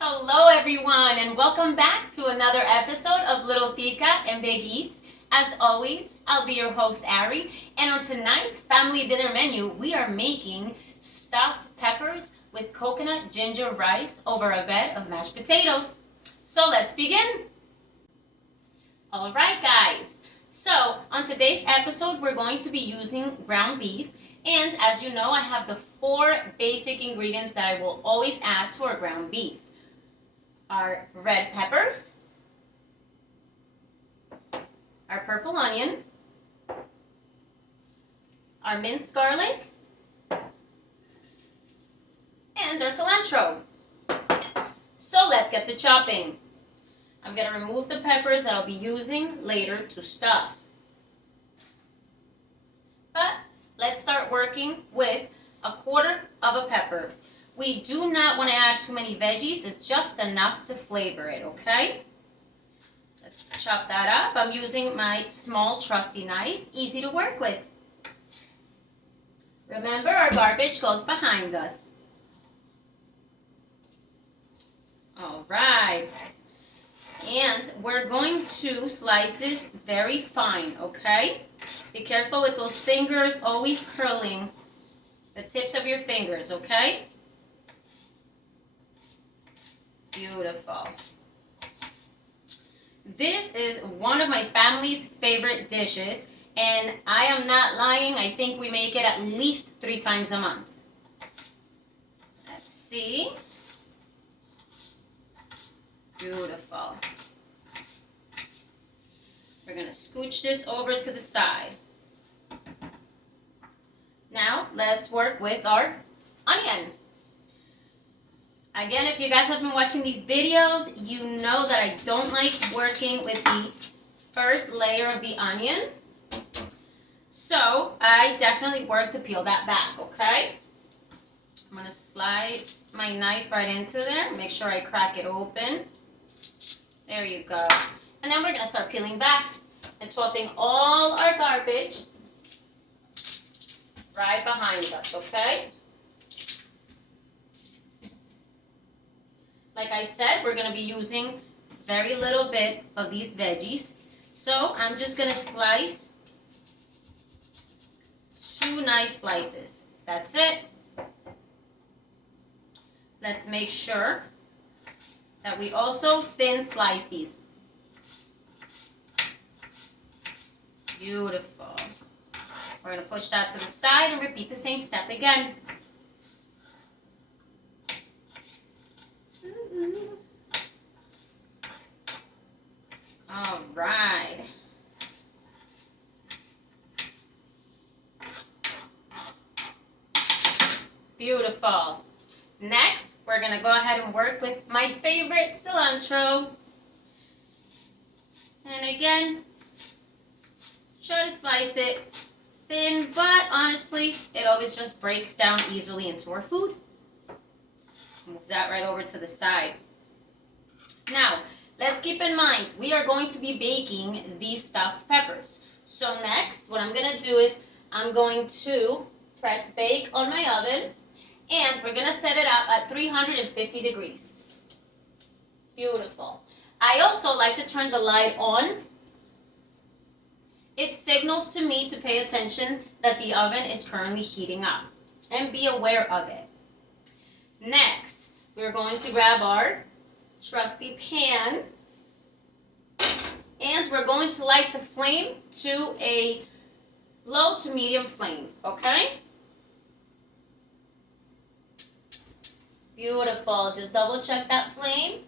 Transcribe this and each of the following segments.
Hello everyone and welcome back to another episode of Little Tica and Big Eats. As always, I'll be your host Ari, and on tonight's family dinner menu, we are making stuffed peppers with coconut ginger rice over a bed of mashed potatoes. So let's begin. Alright guys, so on today's episode we're going to be using ground beef, and as you know I have the 4 basic ingredients that I will always add to our ground beef. Our red peppers, our purple onion, our minced garlic, and our cilantro. So let's get to chopping. I'm going to remove the peppers that I'll be using later to stuff. But let's start working with a 1/4 of a pepper. We do not want to add too many veggies. It's just enough to flavor it, okay? Let's chop that up. I'm using my small trusty knife, easy to work with. Remember, our garbage goes behind us. All right. And we're going to slice this very fine, okay? Be careful with those fingers, always curling the tips of your fingers, okay? Beautiful. This is one of my family's favorite dishes, and I am not lying. I think we make it at least 3 times a month. Let's see. Beautiful. We're going to scooch this over to the side. Now, let's work with our onion. Again, if you guys have been watching these videos, you know that I don't like working with the first layer of the onion. So, I definitely work to peel that back, okay? I'm going to slide my knife right into there. Make sure I crack it open. There you go. And then we're going to start peeling back and tossing all our garbage right behind us, okay? Like I said, we're going to be using very little bit of these veggies. So I'm just going to slice 2 nice slices. That's it. Let's make sure that we also thin slice these. Beautiful. We're going to push that to the side and repeat the same step again. All right. Beautiful. Next, we're going to go ahead and work with my favorite cilantro. And again, try to slice it thin, but honestly, it always just breaks down easily into our food. Move that right over to the side. Now, let's keep in mind, we are going to be baking these stuffed peppers. So next, what I'm going to do is I'm going to press bake on my oven, and we're going to set it up at 350 degrees. Beautiful. I also like to turn the light on. It signals to me to pay attention that the oven is currently heating up, and be aware of it. Next, we're going to grab our trusty pan, and we're going to light the flame to a low to medium flame, okay? Beautiful. Just double check that flame.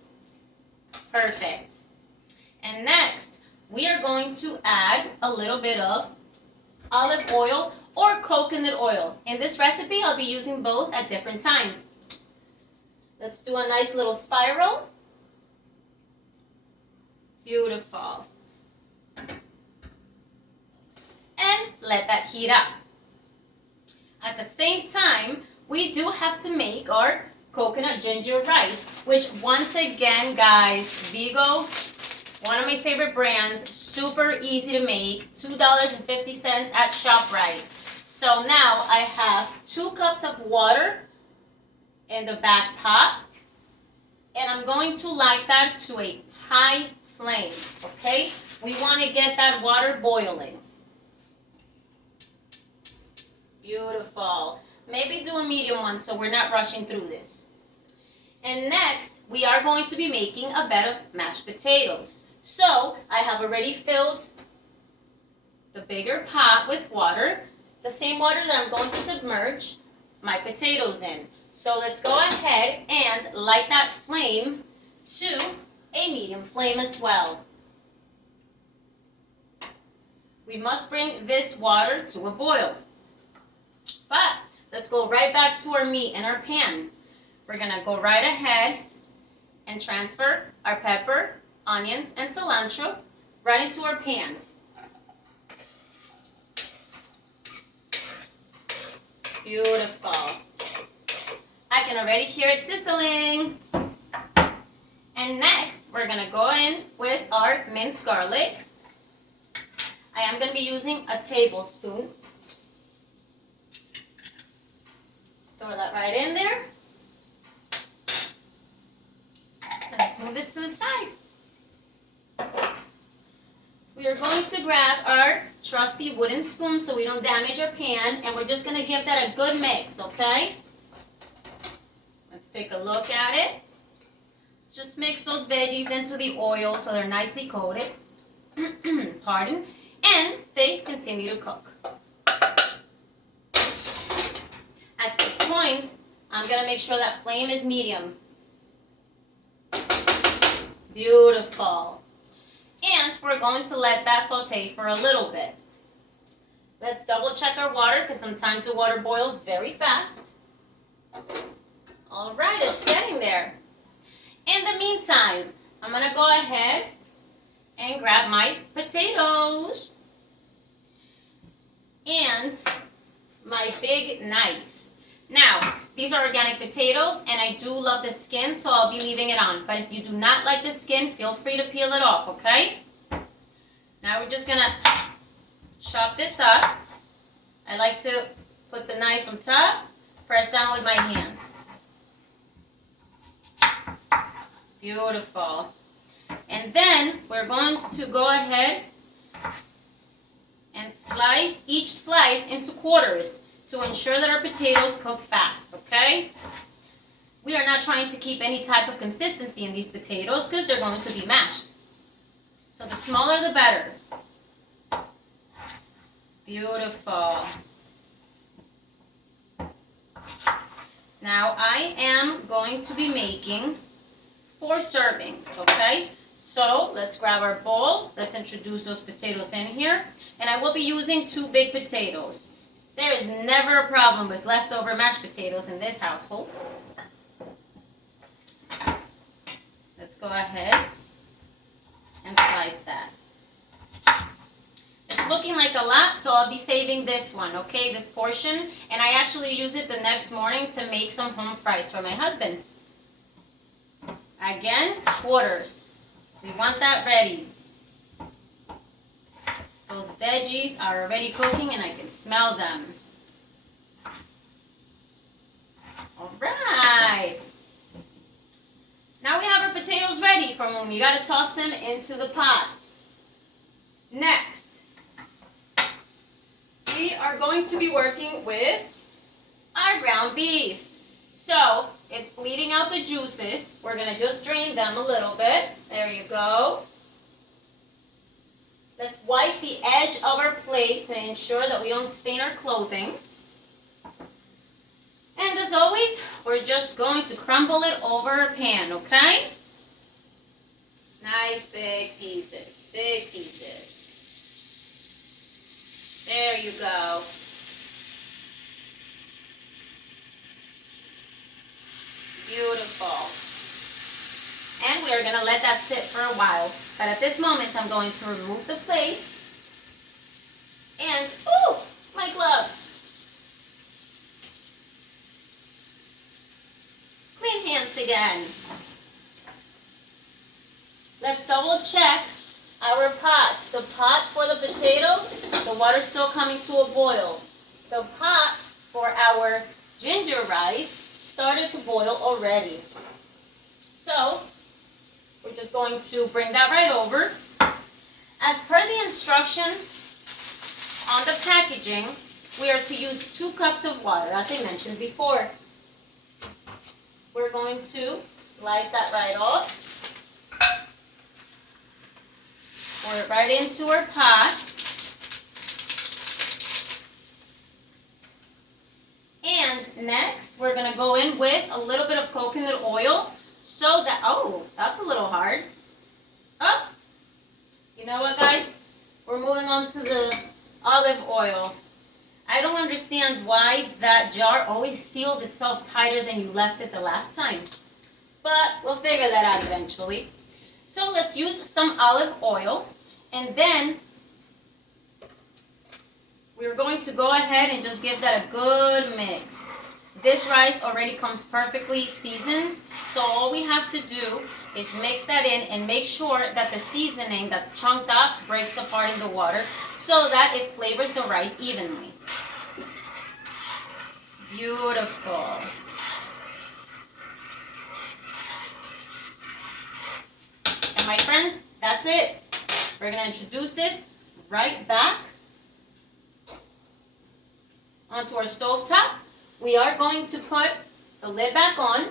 Perfect. And next, we are going to add a little bit of olive oil or coconut oil. In this recipe, I'll be using both at different times. Let's do a nice little spiral. Beautiful. And let that heat up. At the same time, we do have to make our coconut ginger rice, which once again, guys, Vigo, one of my favorite brands, super easy to make, $2.50 at ShopRite. So now I have 2 cups of water in the back pot, and And I'm going to light that to a high flame, okay? We want to get that water boiling. Beautiful. Maybe do a medium one so we're not rushing through this. And next, we are going to be making a bed of mashed potatoes. So, I have already filled the bigger pot with water, the same water that I'm going to submerge my potatoes in. So let's go ahead and light that flame to a medium flame as well. We must bring this water to a boil. But let's go right back to our meat in our pan. We're gonna go right ahead and transfer our pepper, onions, and cilantro right into our pan. Beautiful. I can already hear it sizzling. And next, we're gonna go in with our minced garlic. I am gonna be using a tablespoon. Throw that right in there. And let's move this to the side. We are going to grab our trusty wooden spoon so we don't damage our pan, and we're just going to give that a good mix, okay? Let's take a look at it. Just mix those veggies into the oil so they're nicely coated. Pardon. And they continue to cook. At this point, I'm going to make sure that flame is medium. Beautiful. And we're going to let that saute for a little bit. Let's double check our water because sometimes the water boils very fast. All right, it's getting there. In the meantime, I'm going to go ahead and grab my potatoes and my big knife. Now, these are organic potatoes, and I do love the skin, so I'll be leaving it on. But if you do not like the skin, feel free to peel it off, okay? Now we're just gonna chop this up. I like to put the knife on top, press down with my hands. Beautiful. And then we're going to go ahead and slice each slice into quarters to ensure that our potatoes cook fast, okay? We are not trying to keep any type of consistency in these potatoes because they're going to be mashed. So the smaller the better. Beautiful. Now I am going to be making 4 servings, okay? So let's grab our bowl. Let's introduce those potatoes in here. And I will be using 2 big potatoes. There is never a problem with leftover mashed potatoes in this household. Let's go ahead and slice that. It's looking like a lot, so I'll be saving this one, okay, this portion. And I actually use it the next morning to make some home fries for my husband. Again, quarters. We want that ready. Those veggies are already cooking and I can smell them. All right. Now we have our potatoes ready for when you got to toss them into the pot. Next, we are going to be working with our ground beef. So, it's bleeding out the juices. We're going to just drain them a little bit. There you go. Let's wipe the edge of our plate to ensure that we don't stain our clothing. And as always, we're just going to crumble it over our pan, okay? Nice big pieces, big pieces. There you go. Beautiful. And we are going to let that sit for a while. But at this moment, I'm going to remove the plate. And, ooh, my gloves. Clean hands again. Let's double check our pots. The pot for the potatoes, the water's still coming to a boil. The pot for our ginger rice started to boil already. So we're just going to bring that right over. As per the instructions on the packaging, we are to use 2 cups of water, as I mentioned before. We're going to slice that right off. Pour it right into our pot. And next, we're going to go in with a little bit of coconut oil so that, oh, that's a little hard. Oh, you know what, guys? We're moving on to the olive oil. I don't understand why that jar always seals itself tighter than you left it the last time. But we'll figure that out eventually. So let's use some olive oil. And then we're going to go ahead and just give that a good mix. This rice already comes perfectly seasoned. So all we have to do is mix that in and make sure that the seasoning that's chunked up breaks apart in the water so that it flavors the rice evenly. Beautiful. And my friends, that's it. We're going to introduce this right back onto our stove top. We are going to put the lid back on.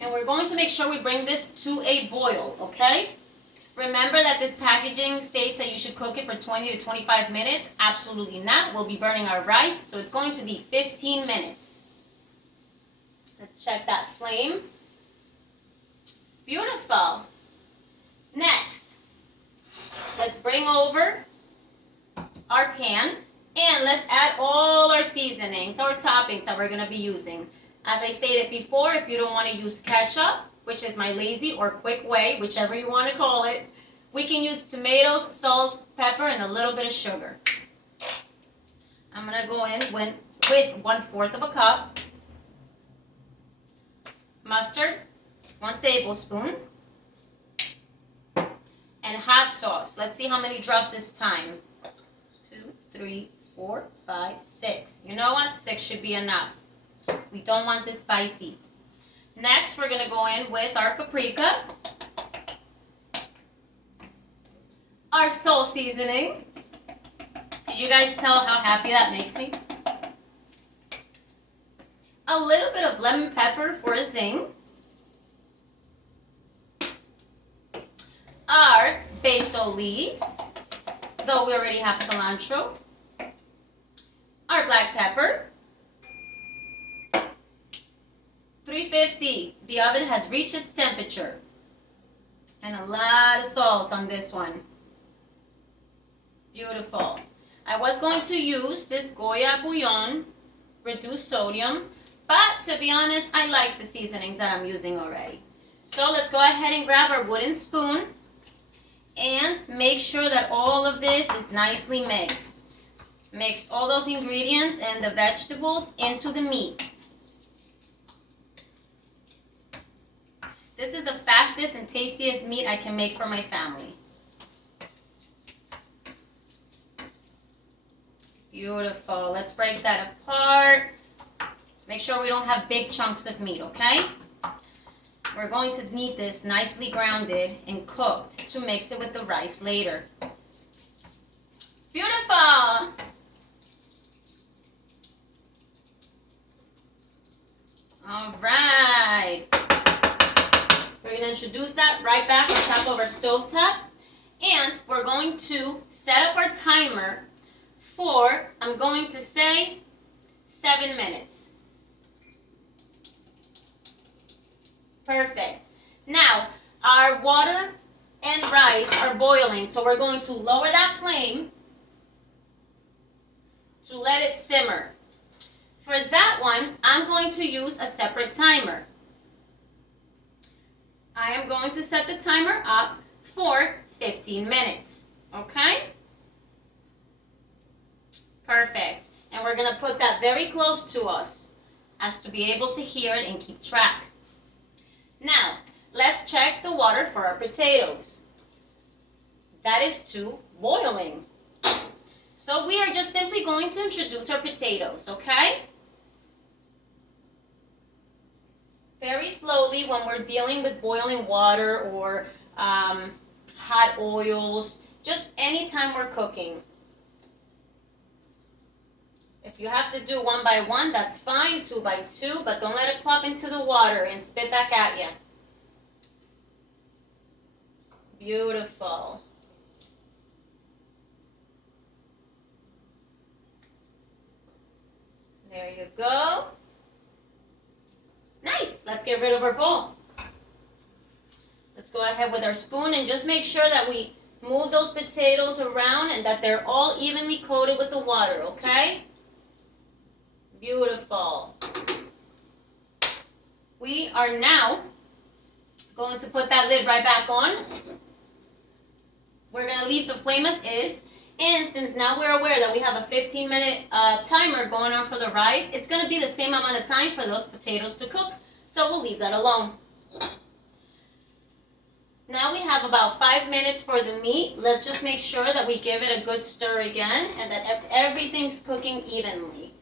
And we're going to make sure we bring this to a boil, okay? Remember that this packaging states that you should cook it for 20 to 25 minutes. Absolutely not. We'll be burning our rice, so it's going to be 15 minutes. Let's check that flame. Beautiful. Next, let's bring over our pan and let's add all our seasonings, our toppings that we're going to be using. As I stated before, if you don't want to use ketchup, which is my lazy or quick way, whichever you want to call it, we can use tomatoes, salt, pepper, and a little bit of sugar. I'm going to go in with 1/4 of a cup. Mustard, 1 tablespoon. And hot sauce. Let's see how many drops this time. 2, 3, 4, 5, 6. You know what? 6 should be enough. We don't want this spicy. Next, we're going to go in with our paprika, our salt seasoning. Did you guys tell how happy that makes me? A little bit of lemon pepper for a zing. Our basil leaves, though we already have cilantro. Our black pepper. 350. The oven has reached its temperature. And a lot of salt on this one. Beautiful. I was going to use this Goya bouillon, reduced sodium, but to be honest, I like the seasonings that I'm using already. So let's go ahead and grab our wooden spoon and make sure that all of this is nicely mixed. Mix all those ingredients and the vegetables into the meat. This is the fastest and tastiest meat I can make for my family. Beautiful. Let's break that apart. Make sure we don't have big chunks of meat, okay? We're going to need this nicely grounded and cooked to mix it with the rice later. Beautiful. All right. We're going to introduce that right back on top of our stovetop. And we're going to set up our timer for, I'm going to say, 7 minutes. Perfect. Now, our water and rice are boiling, so we're going to lower that flame to let it simmer. For that one, I'm going to use a separate timer. I am going to set the timer up for 15 minutes, okay? Perfect. And we're going to put that very close to us as to be able to hear it and keep track. Now, let's check the water for our potatoes. That is to boiling. So we are just simply going to introduce our potatoes, okay? Very slowly when we're dealing with boiling water or hot oils, just anytime we're cooking. If you have to do 1 by 1, that's fine, 2 by 2, but don't let it plop into the water and spit back at you. Beautiful. There you go. Nice. Let's get rid of our bowl. Let's go ahead with our spoon and just make sure that we move those potatoes around and that they're all evenly coated with the water, okay? Beautiful. We are now going to put that lid right back on. We're going to leave the flame as is. And since now we're aware that we have a 15-minute timer going on for the rice, it's going to be the same amount of time for those potatoes to cook. So we'll leave that alone. Now we have about 5 minutes for the meat. Let's just make sure that we give it a good stir again and that everything's cooking evenly.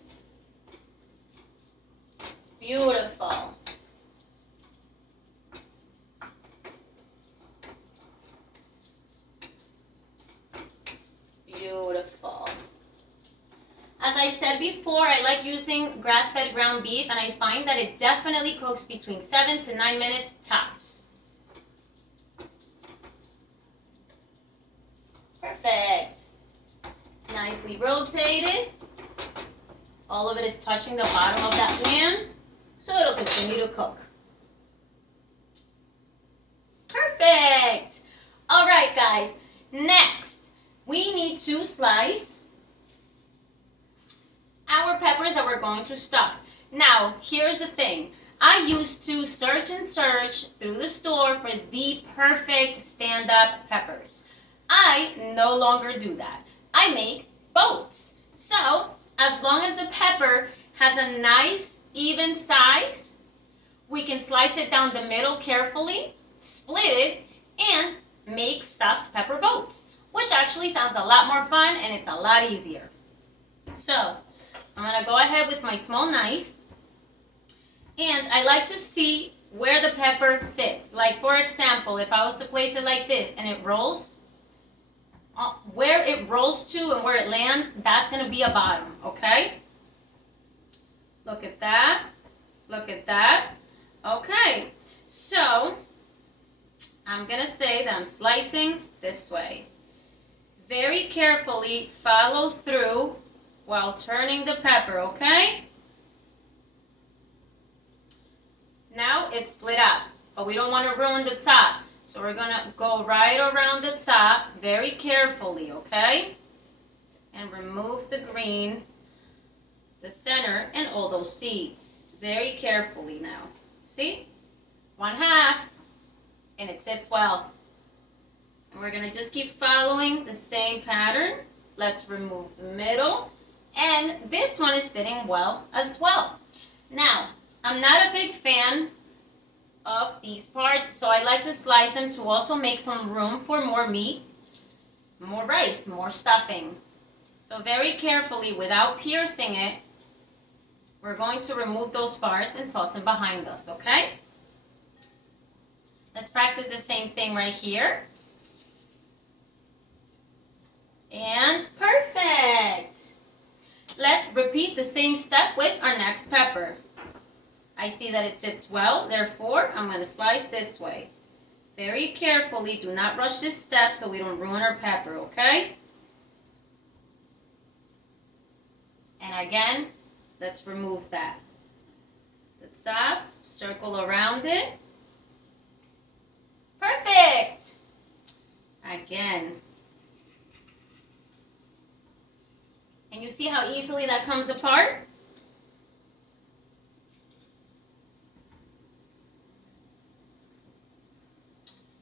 Beautiful. Beautiful. As I said before, I like using grass-fed ground beef, and I find that it definitely cooks between 7 to 9 minutes tops. Perfect. Nicely rotated. All of it is touching the bottom of that pan, so it'll continue to cook. Perfect. All right, guys. Next, we need to slice our peppers that we're going to stuff. Now, here's the thing. I used to search and search through the store for the perfect stand-up peppers. I no longer do that. I make boats. So, as long as the pepper has a nice, even size, we can slice it down the middle carefully, split it, and make stuffed pepper boats, which actually sounds a lot more fun and it's a lot easier. So, I'm going to go ahead with my small knife, and I like to see where the pepper sits. Like, for example, if I was to place it like this and it rolls, where it rolls to and where it lands, that's going to be a bottom, okay? Look at that. Look at that. Okay, so I'm going to say that I'm slicing this way. Very carefully follow through while turning the pepper, okay? Now it's split up, but we don't want to ruin the top. So we're going to go right around the top very carefully, okay? And remove the green, the center, and all those seeds. Very carefully now. See? 1/2, and it sits well. And we're going to just keep following the same pattern. Let's remove the middle. And this one is sitting well as well. Now, I'm not a big fan of these parts, so I like to slice them to also make some room for more meat, more rice, more stuffing. So very carefully, without piercing it, we're going to remove those parts and toss them behind us, okay? Let's practice the same thing right here. And perfect! Let's repeat the same step with our next pepper. I see that it sits well, therefore I'm going to slice this way. Very carefully, do not rush this step so we don't ruin our pepper, okay? And again, let's remove that. The top, circle around it. Perfect! Again. And you see how easily that comes apart?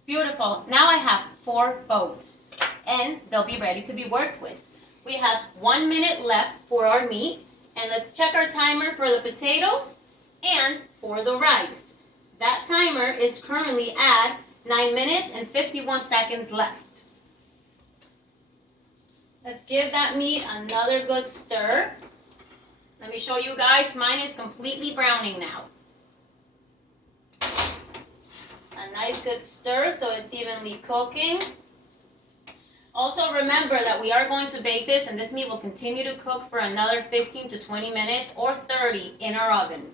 Beautiful. Now I have 4 boats, and they'll be ready to be worked with. We have 1 minute left for our meat, and let's check our timer for the potatoes and for the rice. That timer is currently at 9 minutes and 51 seconds left. Let's give that meat another good stir. Let me show you guys, mine is completely browning now. nice good stir so it's evenly cooking. Also remember that we are going to bake this, and this meat will continue to cook for another 15 to 20 minutes or 30 in our oven.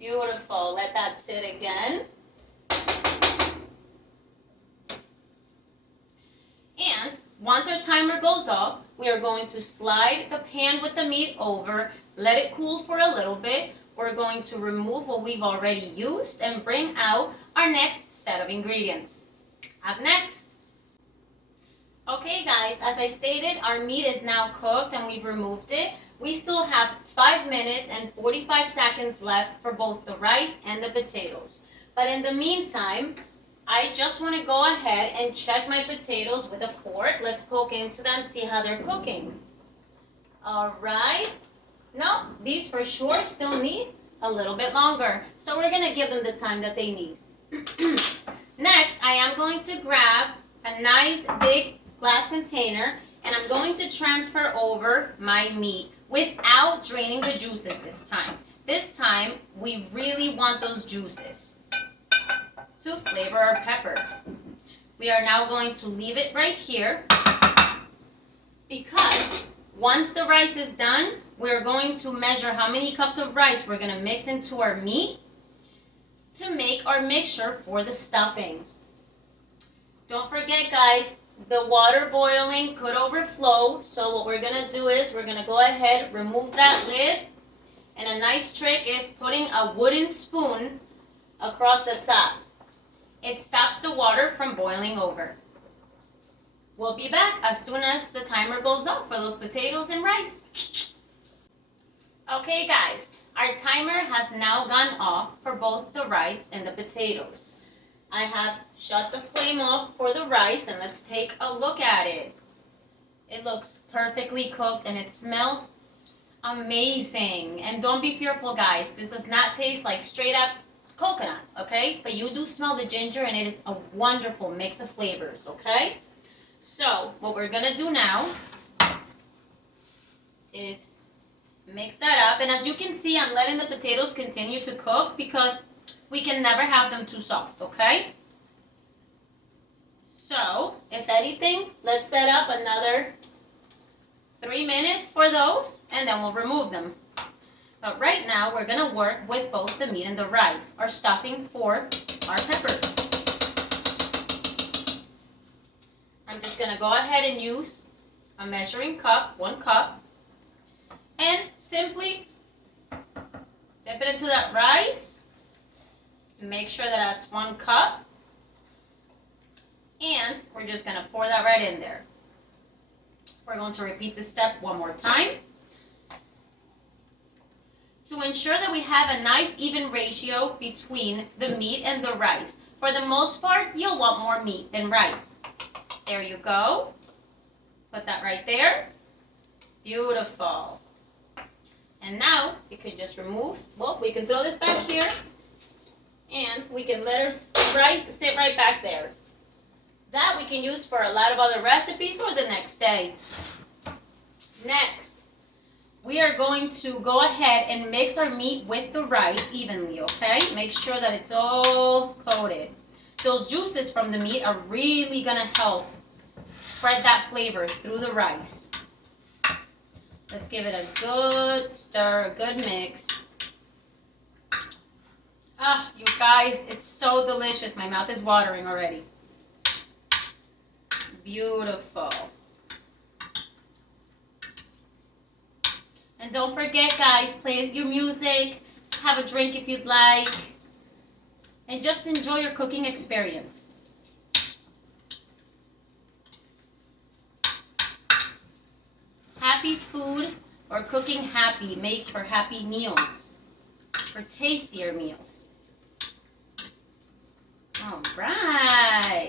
Beautiful. Let that sit again. And once our timer goes off, we are going to slide the pan with the meat over, let it cool for a little bit. We're going to remove what we've already used and bring out our next set of ingredients. Up next. Okay guys, as I stated, our meat is now cooked and we've removed it. We still have 5 minutes and 45 seconds left for both the rice and the potatoes. But in the meantime, I just want to go ahead and check my potatoes with a fork. Let's poke into them, see how they're cooking. Alright. No, these for sure still need a little bit longer. So we're going to give them the time that they need. Next, I am going to grab a nice big glass container and I'm going to transfer over my meat without draining the juices this time. This time, we really want those juices to flavor our pepper. We are now going to leave it right here because once the rice is done, we're going to measure how many cups of rice we're going to mix into our meat to make our mixture for the stuffing. Don't forget guys, the water boiling could overflow, so what we're going to do is we're going to go ahead, remove that lid, and a nice trick is putting a wooden spoon across the top. It stops the water from boiling over. We'll be back as soon as the timer goes off for those potatoes and rice. Okay guys, our timer has now gone off for both the rice and the potatoes. I have shut the flame off for the rice and let's take a look at it. It looks perfectly cooked and it smells amazing. And don't be fearful guys, this does not taste like straight up coconut, okay? But you do smell the ginger and it is a wonderful mix of flavors, okay? So what we're gonna do now is mix that up, and as you can see, I'm letting the potatoes continue to cook because we can never have them too soft, okay? So, if anything, let's set up another 3 minutes for those, and then we'll remove them. But right now, we're gonna work with both the meat and the rice, our stuffing for our peppers. I'm just gonna go ahead and use a measuring cup, 1 cup, and simply dip it into that rice. Make sure that that's 1 cup. And we're just going to pour that right in there. We're going to repeat this step one more time. To ensure that we have a nice even ratio between the meat and the rice. For the most part, you'll want more meat than rice. There you go. Put that right there. Beautiful. And now we can just remove, well, we can throw this back here and we can let our rice sit right back there. That we can use for a lot of other recipes or the next day. Next, we are going to go ahead and mix our meat with the rice evenly, okay? Make sure that it's all coated. Those juices from the meat are really gonna help spread that flavor through the rice. Let's give it a good stir, a good mix. Ah, you guys, it's so delicious. My mouth is watering already. Beautiful. And don't forget, guys, play your music, have a drink if you'd like, and just enjoy your cooking experience. Happy food or cooking happy makes for happy meals, for tastier meals. All right.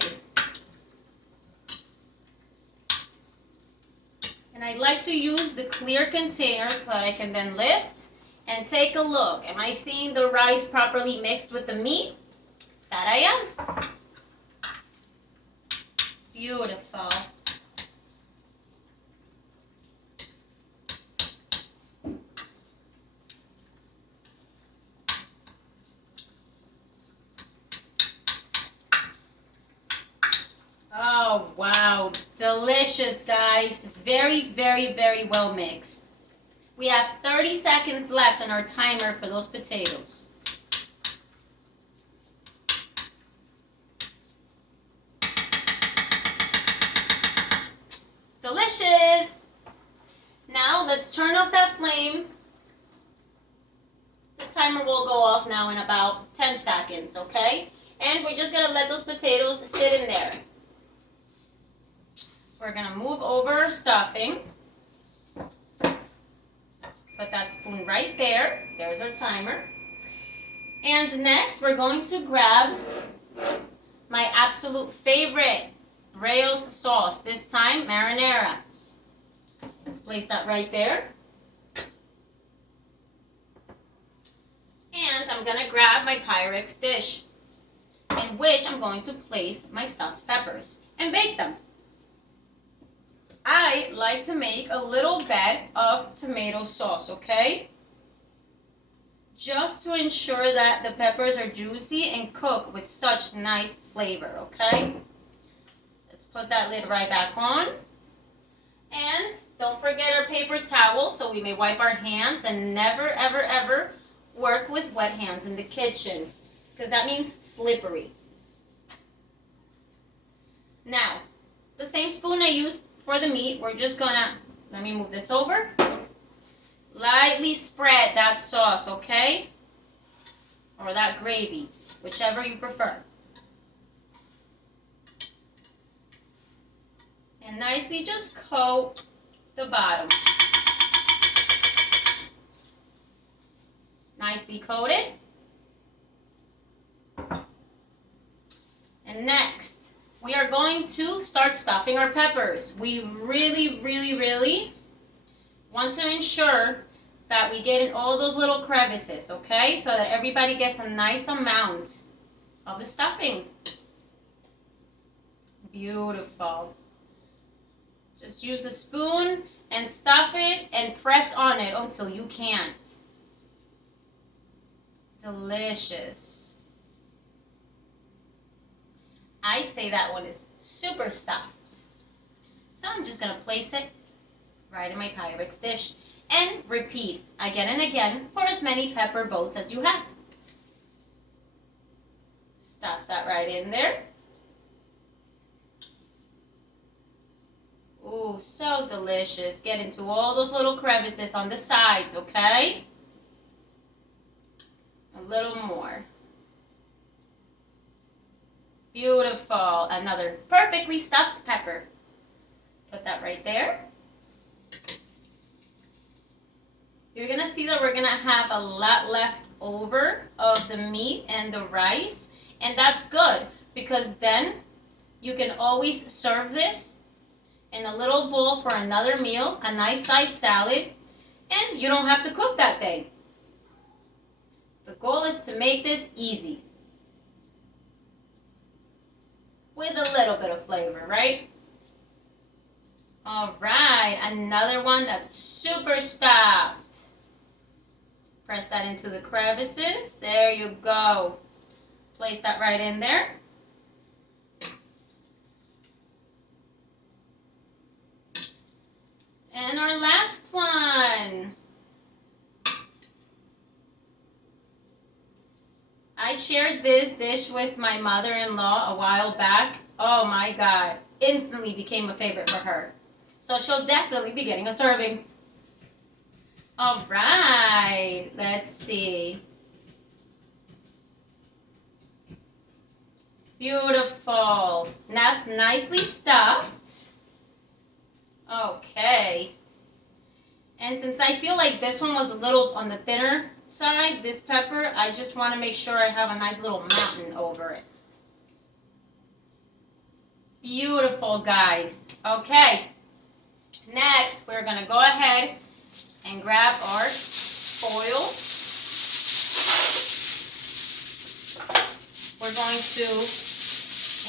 And I like to use the clear container so that I can then lift and take a look. Am I seeing the rice properly mixed with the meat? That I am. Beautiful. Oh, wow. Delicious, guys. Very, very, very well mixed. We have 30 seconds left on our timer for those potatoes. Delicious! Now, let's turn off that flame. The timer will go off now in about 10 seconds, okay? And we're just gonna let those potatoes sit in there. We're gonna move over our stuffing. Put that spoon right there. There's our timer. And next, we're going to grab my absolute favorite Rellenos sauce. This time, marinara. Let's place that right there. And I'm gonna grab my Pyrex dish, in which I'm going to place my stuffed peppers and bake them. I like to make a little bed of tomato sauce, okay? Just to ensure that the peppers are juicy and cook with such nice flavor, okay? Let's put that lid right back on. And don't forget our paper towel so we may wipe our hands, and never, ever, ever work with wet hands in the kitchen, because that means slippery. Now, the same spoon I used for the meat, we're just gonna, let me move this over, lightly spread that sauce, okay? Or that gravy, whichever you prefer. And nicely just coat the bottom. Nicely coated. And next, we are going to start stuffing our peppers. We really, really, really want to ensure that we get in all those little crevices, okay? So that everybody gets a nice amount of the stuffing. Beautiful. Just use a spoon and stuff it and press on it until you can't. Delicious. I'd say that one is super stuffed. So I'm just going to place it right in my Pyrex dish and repeat again and again for as many pepper boats as you have. Stuff that right in there. Ooh, so delicious. Get into all those little crevices on the sides, okay? A little more. Beautiful. Another perfectly stuffed pepper. Put that right there. You're going to see that we're going to have a lot left over of the meat and the rice. And that's good, because then you can always serve this in a little bowl for another meal, a nice side salad, and you don't have to cook that day. The goal is to make this easy with a little bit of flavor, right? All right, another one that's super stuffed. Press that into the crevices. There you go. Place that right in there. And our last one. I shared this dish with my mother-in-law a while back. Oh my God, instantly became a favorite for her. So she'll definitely be getting a serving. All right, let's see. Beautiful. That's nicely stuffed. Okay. And since I feel like this one was a little on the thinner side, this pepper, I just want to make sure I have a nice little mountain over it. Beautiful, guys. Okay. Next, we're going to go ahead and grab our foil. We're going to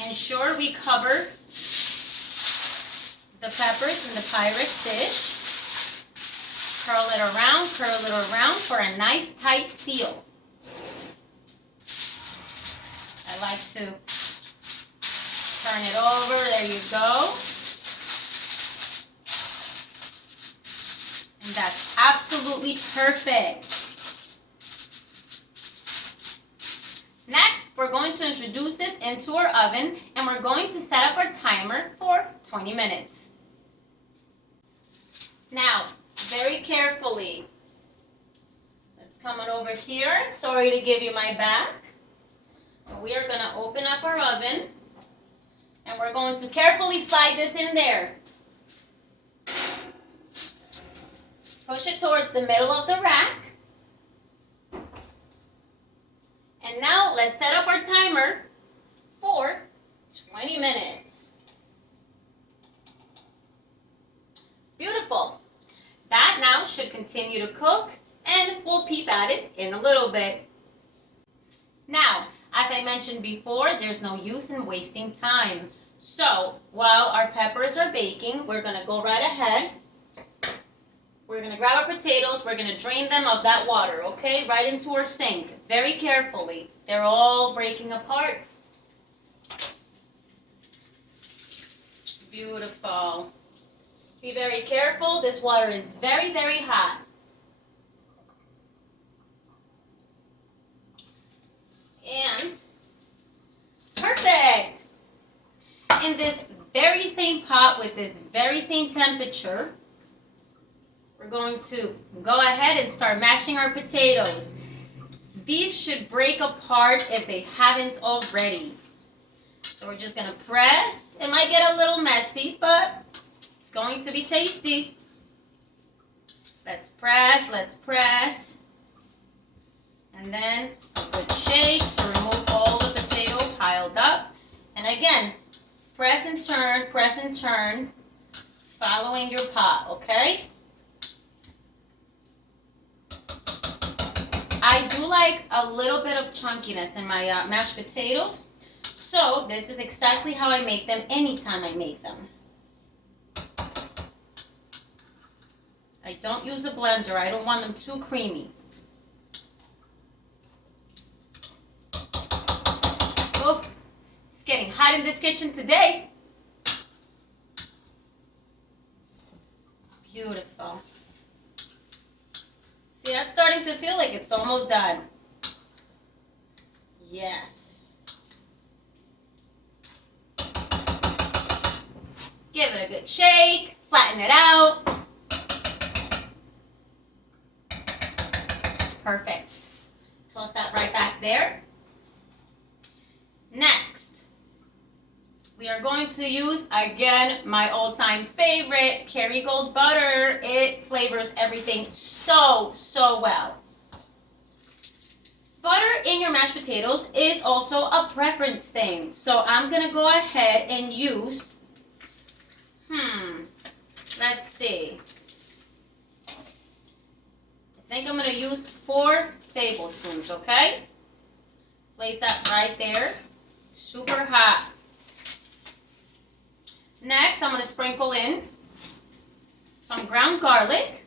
ensure we cover the peppers in the Pyrex dish. Curl it around for a nice tight seal. I like to Turn it over, there you go. And that's absolutely perfect. Next, we're going to introduce this into our oven and we're going to set up our timer for 20 minutes. Now, very carefully, let's come on over here. Sorry to give you my back. We are going to open up our oven and we're going to carefully slide this in there. Push it towards the middle of the rack. And now let's set up our timer for 20 minutes. Beautiful. That now should continue to cook and we'll peep at it in a little bit. Now, as I mentioned before, there's no use in wasting time. So, while our peppers are baking, we're going to go right ahead. We're going to grab our potatoes, we're going to drain them of that water, okay? Right into our sink, very carefully. They're all breaking apart. Beautiful. Be very careful, this water is very, very hot. And, perfect! In this very same pot with this very same temperature, we're going to go ahead and start mashing our potatoes. These should break apart if they haven't already. So we're just going to press. It might get a little messy, but it's going to be tasty. Let's press. And then a good shake to remove all the potato piled up. And again, press and turn, following your pot, okay? I do like a little bit of chunkiness in my mashed potatoes, so this is exactly how I make them anytime I make them. I don't use a blender, I don't want them too creamy. Oh, it's getting hot in this kitchen today. Beautiful. See, that's starting to feel like it's almost done. Yes. Give it a good shake, flatten it out. Perfect. Toss that right back there. Next, we are going to use, again, my all-time favorite, Kerrygold butter. It flavors everything so well. Butter in your mashed potatoes is also a preference thing. So I'm going to go ahead and use, let's see. I think I'm going to use 4 tablespoons, okay? Place that right there. Super hot. Next, I'm going to sprinkle in some ground garlic.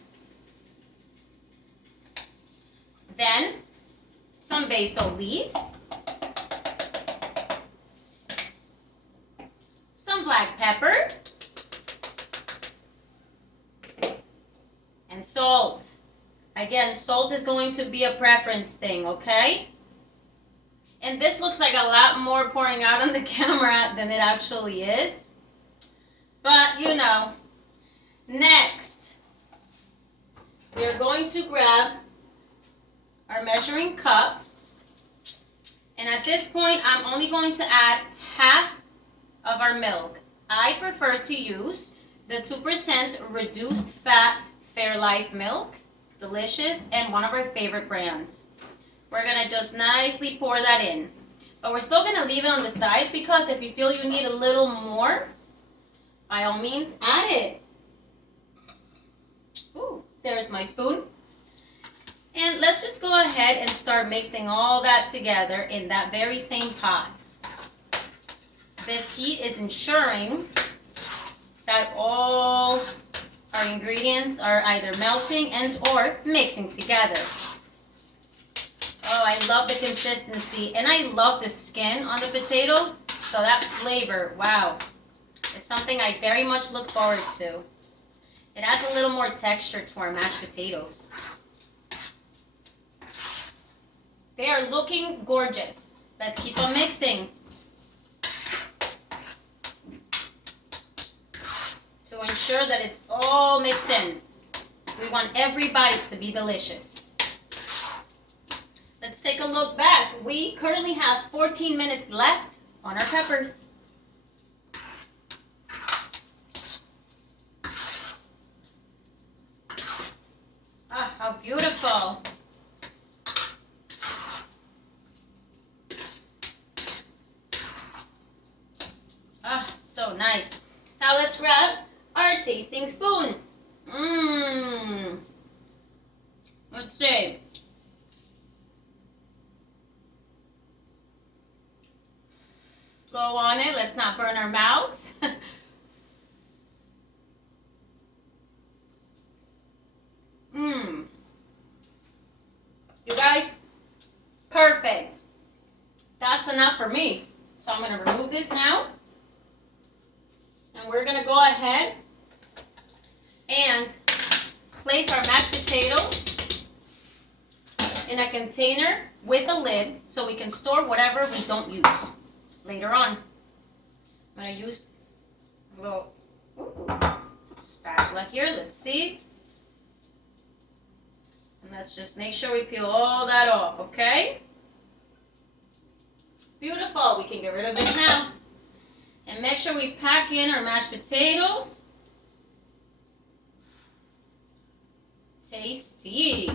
Then, some basil leaves. Some black pepper. And salt. Again, salt is going to be a preference thing, okay? And this looks like a lot more pouring out on the camera than it actually is. But, you know. Next, we are going to grab our measuring cup. And at this point, I'm only going to add half of our milk. I prefer to use the 2% reduced fat Fairlife milk. Delicious and one of our favorite brands. We're going to just nicely pour that in. But we're still going to leave it on the side because if you feel you need a little more, by all means, add it. Ooh, there's my spoon. And let's just go ahead and start mixing all that together in that very same pot. This heat is ensuring that all our ingredients are either melting and or mixing together. Oh, I love the consistency and I love the skin on the potato. So that flavor, wow, is something I very much look forward to. It adds a little more texture to our mashed potatoes. They are looking gorgeous. Let's keep on mixing to ensure that it's all mixed in. We want every bite to be delicious. Let's take a look back. We currently have 14 minutes left on our peppers. Ah, how beautiful. Ah, so nice. Now let's grab our tasting spoon. Let's see. Blow on it. Let's not burn our mouths. You guys, perfect. That's enough for me. So I'm going to remove this now. And we're going to go ahead and place our mashed potatoes in a container with a lid so we can store whatever we don't use later on. I'm going to use a little spatula here. Let's see. And let's just make sure we peel all that off, okay? Beautiful. We can get rid of this now. And make sure we pack in our mashed potatoes. Tasty.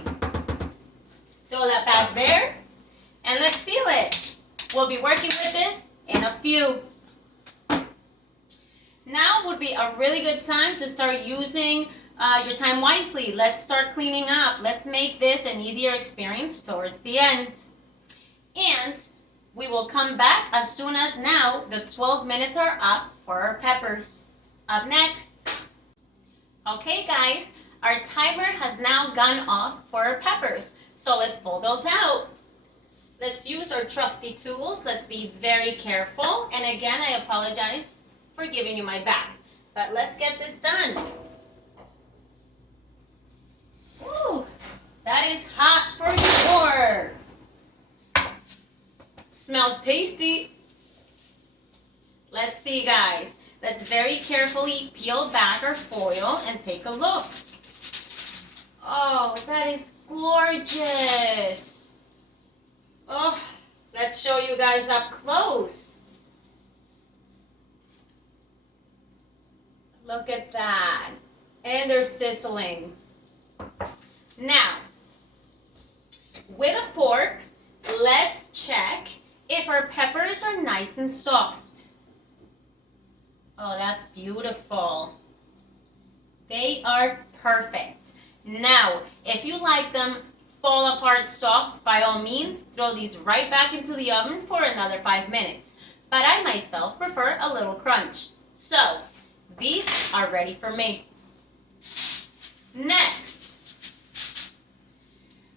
Throw that back there. And let's seal it. We'll be working with this in a few. Now would be a really good time to start using your time wisely. Let's start cleaning up. Let's make this an easier experience towards the end. And we will come back as soon as now the 12 minutes are up for our peppers. Up next. Okay guys, our timer has now gone off for our peppers. So let's pull those out. Let's use our trusty tools. Let's be very careful. And again, I apologize for giving you my back. But let's get this done. Ooh, that is hot for sure. Smells tasty. Let's see, guys. Let's very carefully peel back our foil and take a look. Oh, that is gorgeous. Oh, let's show you guys up close. Look at that. And they're sizzling. Now, with a fork, let's check if our peppers are nice and soft. Oh, that's beautiful. They are perfect. Now, if you like them fall apart soft, by all means, throw these right back into the oven for another 5 minutes. But I myself prefer a little crunch. So, these are ready for me. Next,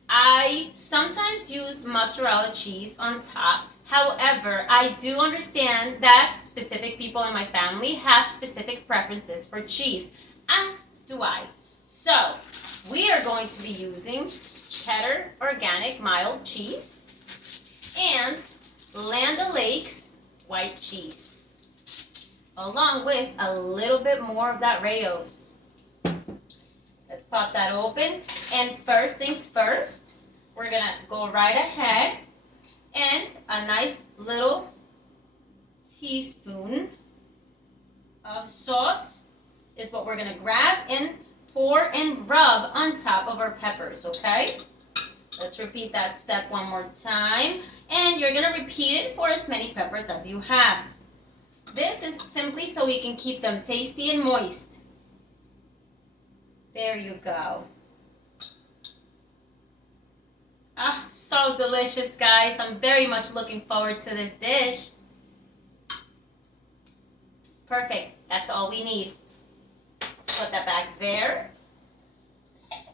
I sometimes use mozzarella cheese on top. However, I do understand that specific people in my family have specific preferences for cheese, as do I. So, we are going to be using cheddar organic mild cheese and Land O'Lakes white cheese, along with a little bit more of that Rellenos. Let's pop that open. And first things first, we're going to go right ahead and a nice little teaspoon of sauce is what we're going to grab and pour and rub on top of our peppers, okay? Let's repeat that step one more time. And you're going to repeat it for as many peppers as you have. This is simply so we can keep them tasty and moist. There you go. Ah, so delicious, guys. I'm very much looking forward to this dish. Perfect. That's all we need. Let's put that back there.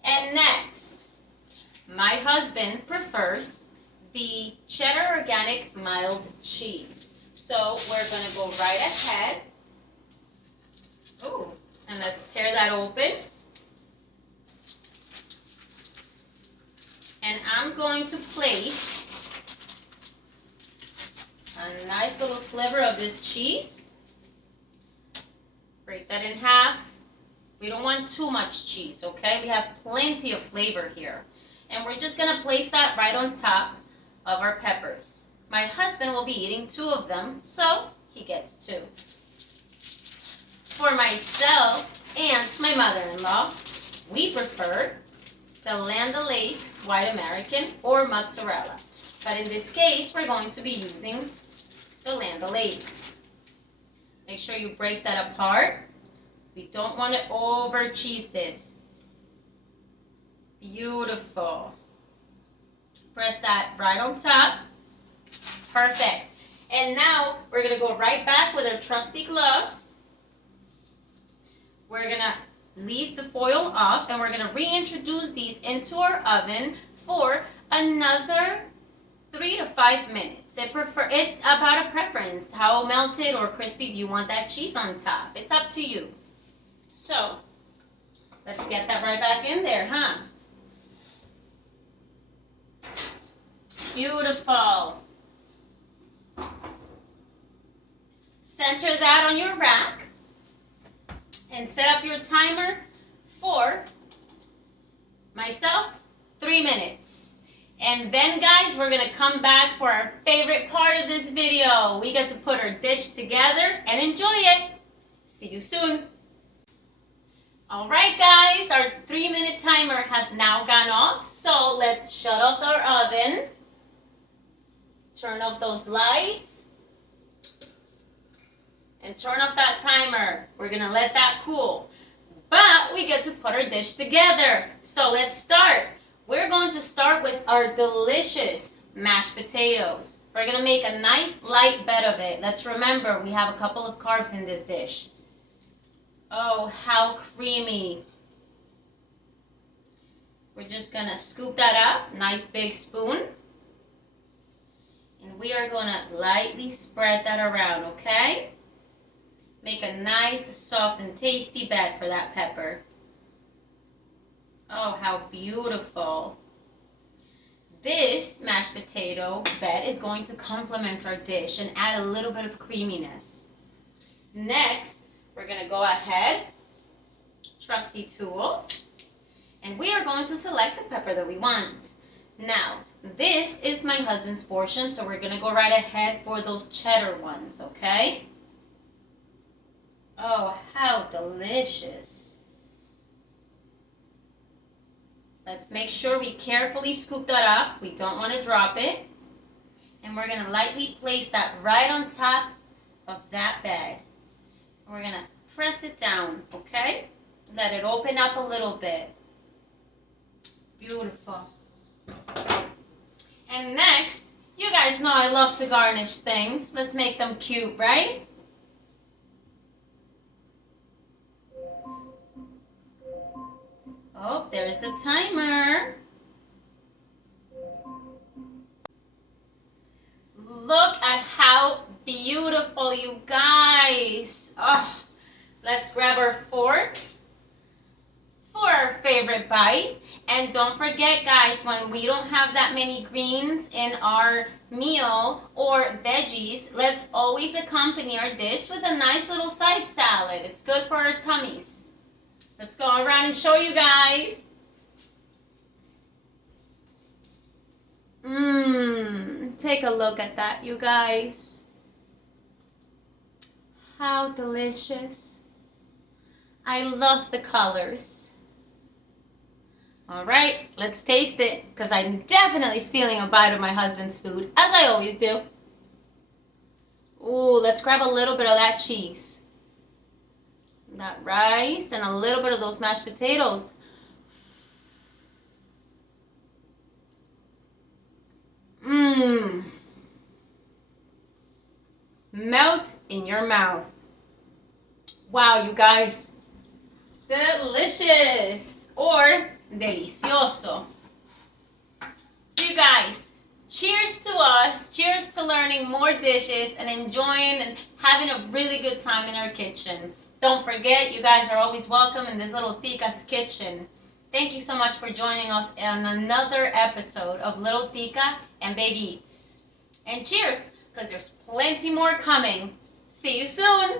And next, my husband prefers the cheddar organic mild cheese. So we're gonna go right ahead. Ooh, and let's tear that open. And I'm going to place a nice little sliver of this cheese. Break that in half. We don't want too much cheese, okay? We have plenty of flavor here. And we're just gonna place that right on top of our peppers. My husband will be eating 2 of them, so he gets 2. For myself and my mother-in-law, we prefer the Land O'Lakes White American or mozzarella. But in this case, we're going to be using the Land O'Lakes. Make sure you break that apart. We don't want to over cheese this. Beautiful. Press that right on top. Perfect. And now we're going to go right back with our trusty gloves. We're going to leave the foil off and we're going to reintroduce these into our oven for another 3 to 5 minutes. It's about a preference. How melted or crispy do you want that cheese on top? It's up to you. So, let's get that right back in there, huh? Beautiful. Center that on your rack and set up your timer for myself 3 minutes. And then guys, we're gonna come back for our favorite part of this video. We get to put our dish together and enjoy it. See you soon. Alright guys, our 3-minute timer has now gone off. So let's shut off our oven. Turn off those lights. And turn off that timer. We're gonna let that cool. But we get to put our dish together. So let's start. We're going to start with our delicious mashed potatoes. We're gonna make a nice light bed of it. Let's remember, we have a couple of carbs in this dish. Oh, how creamy. We're just gonna scoop that up, nice big spoon. And we are gonna lightly spread that around, okay? Make a nice, soft, and tasty bed for that pepper. Oh, how beautiful. This mashed potato bed is going to complement our dish and add a little bit of creaminess. Next, we're going to go ahead, trusty tools, and we are going to select the pepper that we want. Now, this is my husband's portion, so we're going to go right ahead for those cheddar ones, okay? Oh, how delicious. Let's make sure we carefully scoop that up. We don't want to drop it. And we're going to lightly place that right on top of that bed. We're going to press it down, okay? Let it open up a little bit. Beautiful. And next, you guys know I love to garnish things. Let's make them cute, right? Oh, there's the timer. Look at how beautiful, you guys. Oh, let's grab our fork for our favorite bite. And don't forget, guys, when we don't have that many greens in our meal or veggies, let's always accompany our dish with a nice little side salad. It's good for our tummies. Let's go around and show you guys. Take a look at that, you guys. How delicious. I love the colors. All right, let's taste it, because I'm definitely stealing a bite of my husband's food, as I always do. Ooh, let's grab a little bit of that cheese. That rice and a little bit of those mashed potatoes. Melt in your mouth. Wow, you guys. Delicious or delicioso. You guys, Cheers to us. Cheers to learning more dishes and enjoying and having a really good time in our kitchen. Don't forget, you guys are always welcome in this little Tica's kitchen. Thank you so much for joining us on another episode of Little Tica and Baby Eats. And cheers, because there's plenty more coming. See you soon.